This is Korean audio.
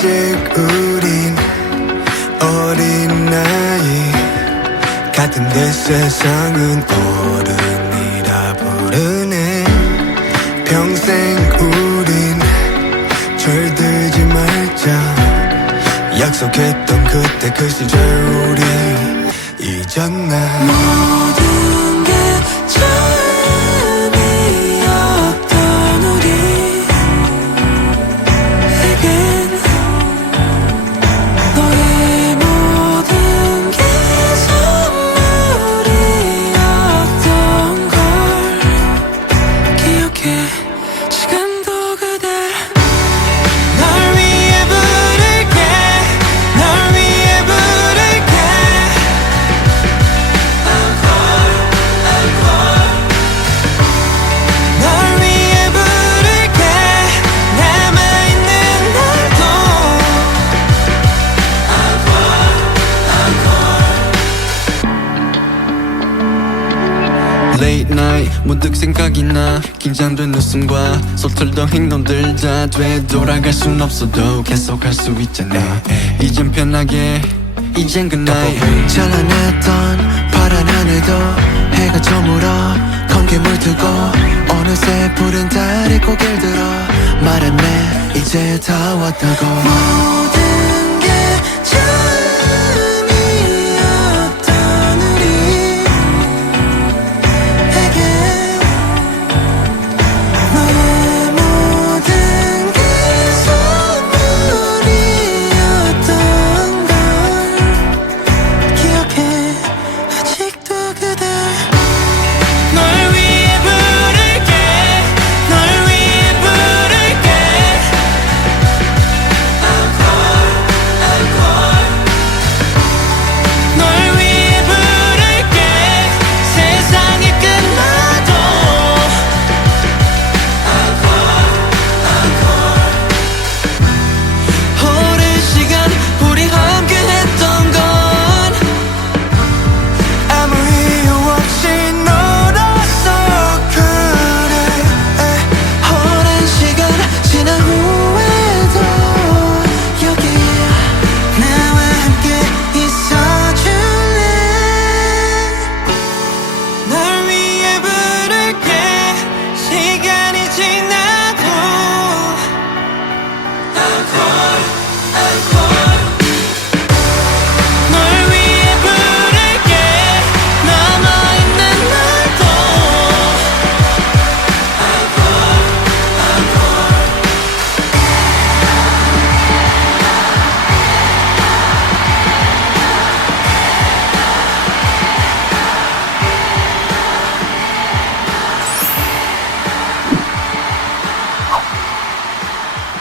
아직 우린 어린 나이 같은데 세상은 어른이라 부르네. 평생 우린 철들지 말자 약속했던 그때 그 시절 우리 잊었나. 모든 게 처음이었던 우리에겐 너의 모든 게 선물이었던 걸 기억해. 지금도 그댈 널 위해 부를게. 널 위해 부를게. 널 위해 부를게. 남아있는 날도 Late night 문득 생각이 나. 긴장된 웃음과 서툴던 행동들 다 되돌아갈 순 없어도 계속할 수 있잖아. 이젠 편하게 이젠 good-night. 찬란했던 파란 하늘도 해가 저물어 검게 물들고 어느새 푸른 달이 고개를 들어 말했네 이제 다 왔다고. 모든